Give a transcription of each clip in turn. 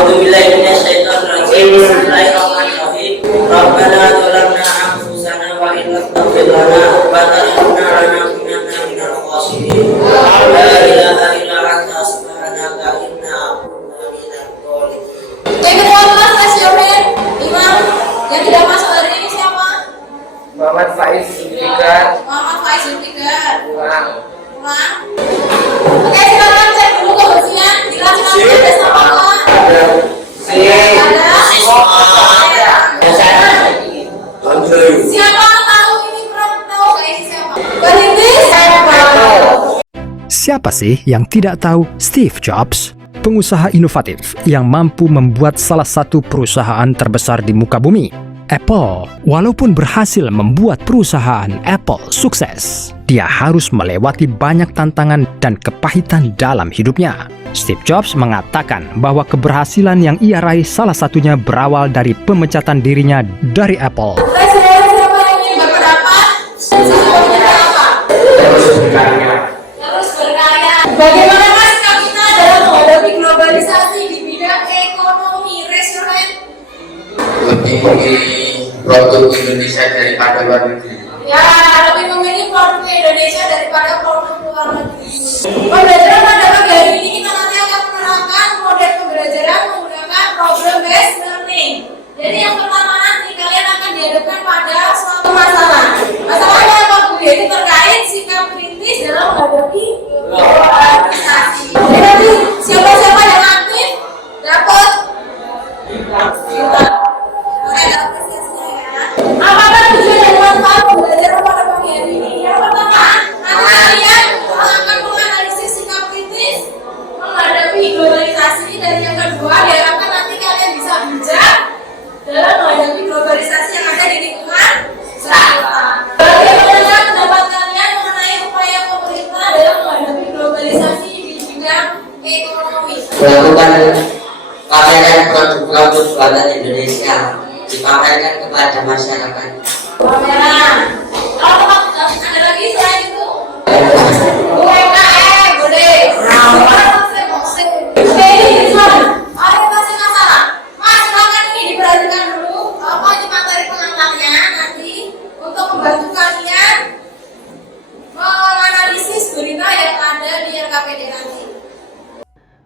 A'udzubillahi minasyaitonirrajim. Bismillahirrahmanirrahim. Rabbana dzalamna anfusana wa in lam taghfir lana wa tarhamna lanakunanna minal khasirin. La ilaha illa anta subhanaka inna kunna minadh dhalimin. Yang kedua kelas Asyurin Imam yang tidak masuk hari ini siapa? Muhammad Faiz Zulfikar. Muhammad Faiz Zulfikar. Ulang. Ulang. Oke, silakan cek dulu kebersihan. Jelaskan ada sama apa? Siapa tahu ini kurang tahu guys siapa? Berintis. Siapa sih yang tidak tahu Steve Jobs? Pengusaha inovatif yang mampu membuat salah satu perusahaan terbesar di muka bumi, Apple. Walaupun berhasil membuat perusahaan Apple sukses, dia harus melewati banyak tantangan dan kepahitan dalam hidupnya. Steve Jobs mengatakan bahwa keberhasilan yang ia raih salah satunya berawal dari pemecatan dirinya dari Apple. Oke, siapa yang ingin berpendapat? Jawabannya apa? Terus berkarya. Terus berkarya. Bagaimana mas kita dalam menghadapi globalisasi di bidang ekonomi? Raise your hand. Lebih produk Indonesia daripada luar negeri. Ya, lebih memilih produk Indonesia daripada produk luar negeri. Pembelajaran pada pagi hari ini kita nanti akan menerapkan model pembelajaran menggunakan problem based learning. Jadi yang pertama nanti kalian akan dihadapkan pada suatu masalah. Masalahnya apa Bu? Yaitu terkait sikap kritis dalam menghadapi globalisasi. Jadi nanti siapa-siapa yang aktif dapat Oke, apresiasinya ya. Apakah tujuan dan manfaat pembelajaran pada pagi hari ini? Yang pertama, nanti kalian akan menganalisis sikap kritis menghadapi globalisasi, dan yang kedua diharapkan nanti kalian bisa bijak dalam menghadapi globalisasi yang ada di lingkungan sekitar. Bagaimana pendapat kalian mengenai upaya pemerintah dalam menghadapi globalisasi di bidang ekonomi? Melakukan pameran produk-produk buatan Indonesia, dipamerkan kepada masyarakat. Pameran. Kalau ada lagi selain itu? UMKM boleh. Ada masih masalah. Mas, silakan ini diperhatikan dulu. Apa ini materi pengantarnya nanti untuk membantu kalian menganalisis berita yang ada di RKPD nanti.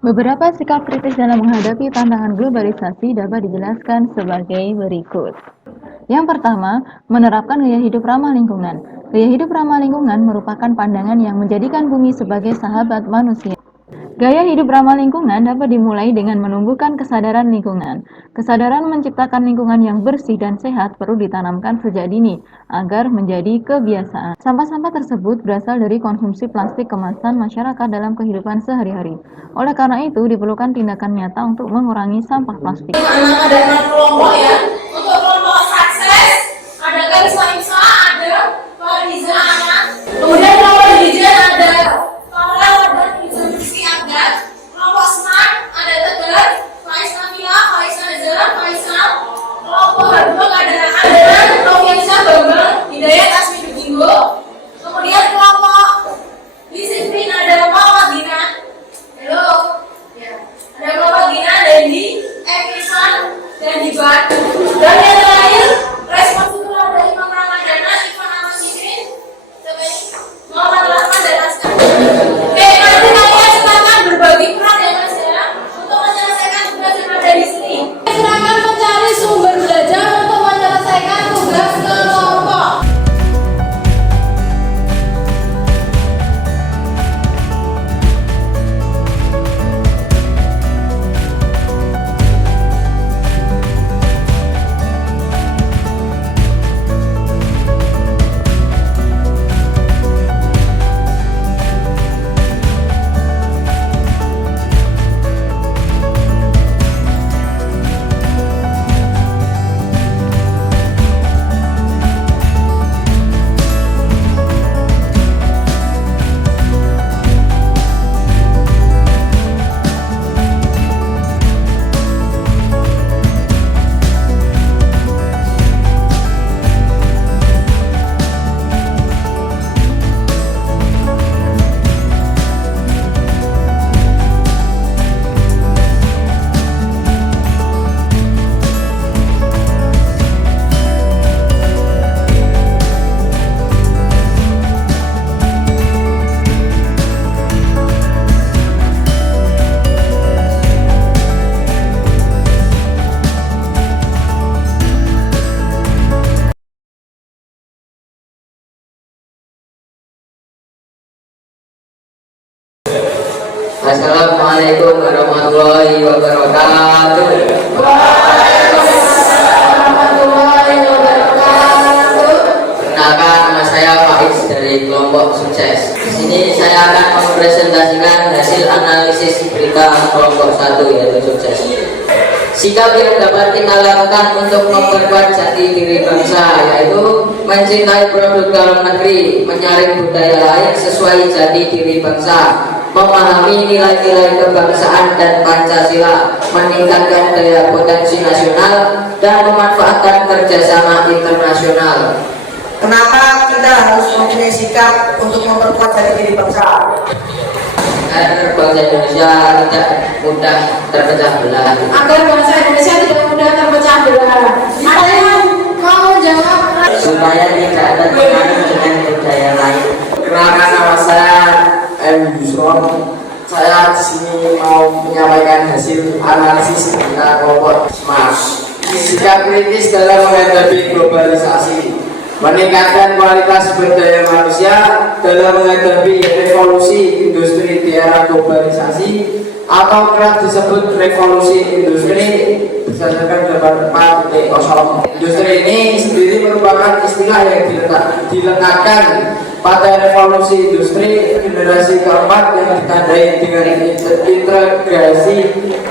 Beberapa sikap kritis dalam menghadapi tantangan globalisasi dapat dijelaskan sebagai berikut. Yang pertama, menerapkan gaya hidup ramah lingkungan. Gaya hidup ramah lingkungan merupakan pandangan yang menjadikan bumi sebagai sahabat manusia. Gaya hidup ramah lingkungan dapat dimulai dengan menumbuhkan kesadaran lingkungan. Kesadaran menciptakan lingkungan yang bersih dan sehat perlu ditanamkan sejak dini agar menjadi kebiasaan. Sampah-sampah tersebut berasal dari konsumsi plastik kemasan masyarakat dalam kehidupan sehari-hari. Oleh karena itu, diperlukan tindakan nyata untuk mengurangi sampah plastik. Anak ada kelompok ya. Untuk kelompok sukses ada Karisma Imsa, ada Fariza Anak. Kemudian kelompok Dijen ada Farel dan Izan Rizky Agad. Kelompok Smart ada Tegar, Faiz Nabila, Faiz Nazara, Faisal. Kelompok Hardwork ada Adalan, Rofiansyah Bambang, Hidayat Asmi Dujinggo. Kemudian kelompok disiplin ada Muhammad Dina. Halo. Ya. Ada kelompok Dina, Dendi, Evisan, dan Jibat. Assalamualaikum warahmatullahi wabarakatuh. Perkenalkan, nama saya Faiz dari kelompok sukses. Di sini saya akan mempresentasikan hasil analisis berita kelompok 1 yaitu sukses. Sikap yang dapat kita lakukan untuk memperkuat jati diri bangsa yaitu mencintai produk dalam negeri, menyaring budaya lain sesuai jati diri bangsa, memahami nilai-nilai kebangsaan dan Pancasila, meningkatkan daya potensi nasional, dan memanfaatkan kerjasama internasional. Kenapa kita harus mempunyai sikap untuk memperkuat jati diri bangsa? Agar bangsa Indonesia tidak mudah terpecah belah. Agar bangsa Indonesia tidak mudah terpecah belah. Ada yang mau jawab? Supaya tidak ada pengaruh dengan budaya lain. Kenalkan, nama saya M. Yusron. Saya di sini mau menyampaikan hasil analisis berita kelompok SMART. Sikap kritis dalam menghadapi globalisasi, meningkatkan kualitas sumber daya manusia dalam menghadapi revolusi industri di era globalisasi atau kerap disebut revolusi industri berdasarkan dapat 4.0. Industri ini sendiri merupakan istilah yang diletakkan pada revolusi industri generasi keempat yang ditandai dengan integrasi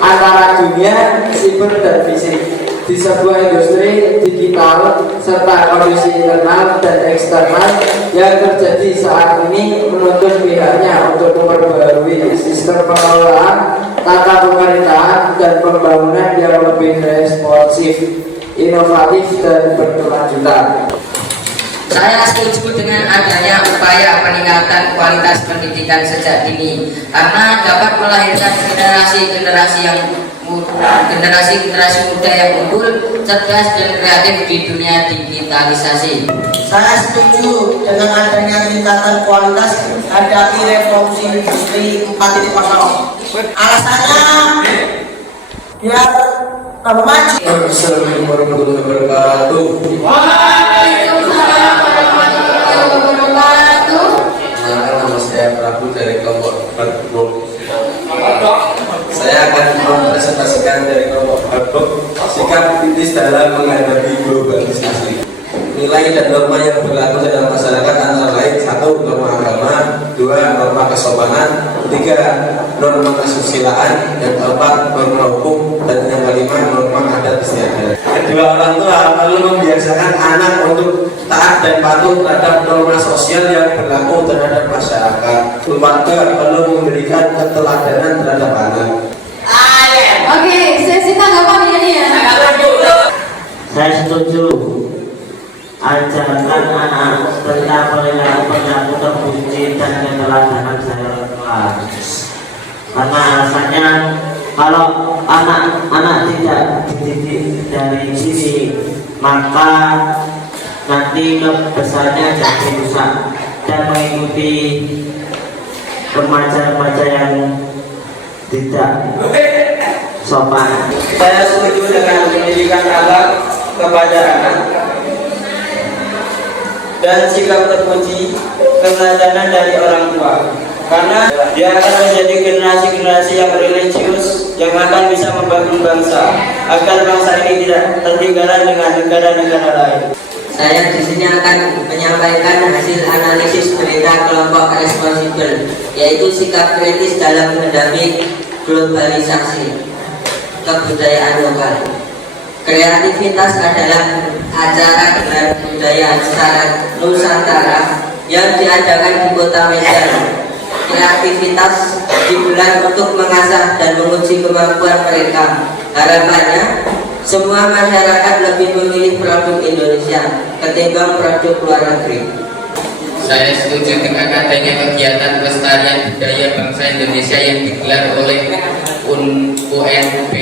antara dunia, siber, dan fisik di sebuah industri digital serta kondisi internal dan eksternal yang terjadi saat ini menuntut pihaknya untuk memperbarui sistem pengelolaan, tata pemerintahan, dan pembangunan yang lebih responsif, inovatif, dan berkelanjutan. Saya setuju dengan adanya upaya peningkatan kualitas pendidikan sejak dini karena dapat melahirkan generasi muda yang unggul, cerdas, dan kreatif di dunia digitalisasi. Saya setuju dengan adanya peningkatan kualitas hadapi revolusi industri 4.0. Alasannya biar tambah maju. Assalamualaikum warahmatullahi wabarakatuh. Waalaikumsalam warahmatullahi wabarakatuh. Nama saya Prabu dari kelompok 40. Saya akan mempresentasikan dari kelompok 40 sikap kritis dalam menghadapi globalisasi. Nilai dan norma yang berlaku dalam masyarakat antara lain: 1. Norma agama, 2. Norma kesopanan, 3. Norma kesusilaan, dan 4. Norma hukum, dan yang kelima norma adat istiadat. Kedua orang tua perlu membiasakan anak untuk taat dan patuh terhadap norma sosial yang berlaku terhadap masyarakat. Keluarga perlu memberikan keteladanan terhadap anak. Oke, sesi tanggapan ini ya. Saya setuju ajarkan anak tentang perilaku terpuji dan keteladanan dari orang tua. Karena alasannya kalau anak-anak tidak dididik dari sini, maka nanti besarnya jadi rusak dan mengikuti remaja-remaja yang tidak sopan. Saya setuju dengan pendidikan anak kepada anak dan sikap terpuji keteladanan dari orang tua, karena dia akan menjadi generasi-generasi yang religius yang akan bisa membangun bangsa agar bangsa ini tidak tertinggalan dengan negara-negara lain. Saya di sini akan menyampaikan hasil analisis berita kelompok responsibel, yaitu sikap kritis dalam menghadapi globalisasi, kebudayaan lokal. Kreativitas adalah acara gelar budaya Nusantara yang diadakan di Kota Medan. Kreativitas digelar untuk mengasah dan menguji kemampuan mereka. Harapannya semua masyarakat lebih memilih produk Indonesia ketimbang produk luar negeri. Saya setuju dengan adanya kegiatan pelestarian budaya bangsa Indonesia yang digelar oleh UNPHB.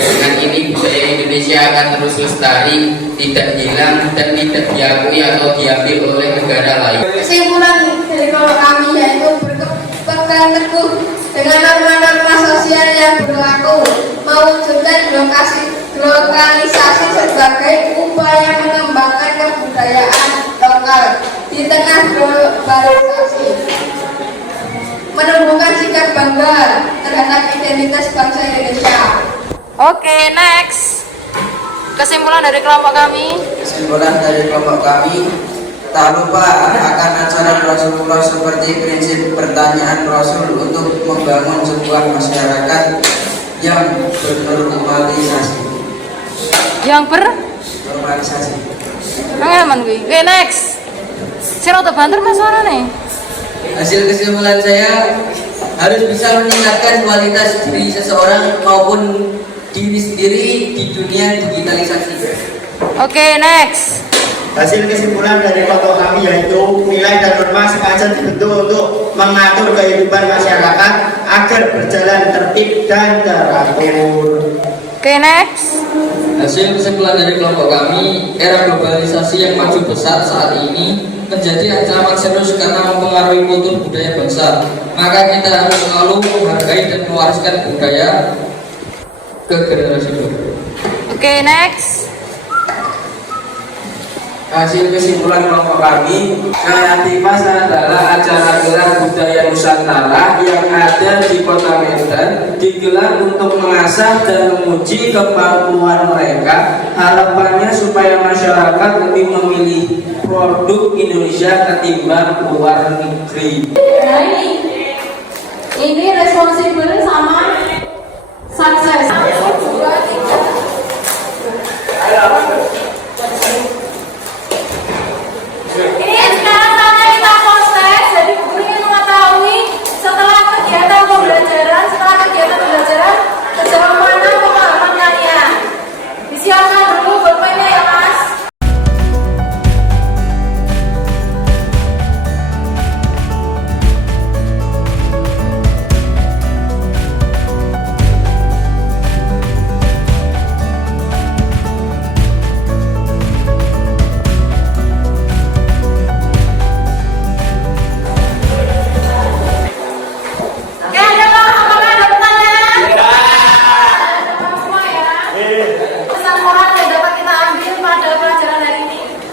Dengan ini budaya Indonesia akan terus lestari, tidak hilang, dan tidak diakui atau diambil oleh negara lain. Kesimpulan dari kelompok kami yaitu berpegang teguh dengan norma-norma sosial yang berlaku, mewujudkan lokalisasi sebagai upaya mengembangkan kebudayaan lokal di tengah globalisasi, menumbuhkan sikap belajar bangga terhadap identitas bangsa Indonesia. Oke, next. Kesimpulan dari kelompok kami. Kesimpulan dari kelompok kami, tak lupa akan ajaran Rasulullah seperti prinsip pertanyaan Rasul untuk membangun sebuah masyarakat yang bernormalisasi. Normalisasi. Pengaman gue. Oke, next. Rada banter mas suarane. Hasil kesimpulan saya harus bisa meningkatkan kualitas diri seseorang maupun diri sendiri di dunia digitalisasi. Oke, next. Hasil kesimpulan dari kelompok kami yaitu nilai dan norma sengaja dibentuk untuk mengatur kehidupan masyarakat agar berjalan tertib dan teratur. Oke, next. Hasil kesimpulan dari kelompok kami, era globalisasi yang maju pesat saat ini menjadi ancaman serius karena mempengaruhi kultur budaya bangsa. Maka kita harus selalu menghargai dan mewariskan budaya ke generasi baru. Oke, next. Hasil kesimpulan kelompok kami, Kreativas adalah acara budaya Nusantara yang ada di Kota Medan, digelar untuk mengasah dan menguji kemampuan mereka. Harapannya supaya masyarakat lebih memilih produk Indonesia ketimbang luar negeri. Nah ini responsibel sama sukses. 1, 2, 3. Ini sekarang saatnya kita proses. Jadi guru ingin mengetahui setelah kegiatan pembelajaran sejauh mana pemahaman kalian. Disiapkan dulu bolpennya ya mas.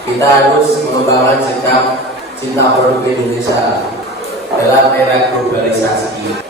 Kita harus mengembangkan sikap cinta produk Indonesia dalam era globalisasi.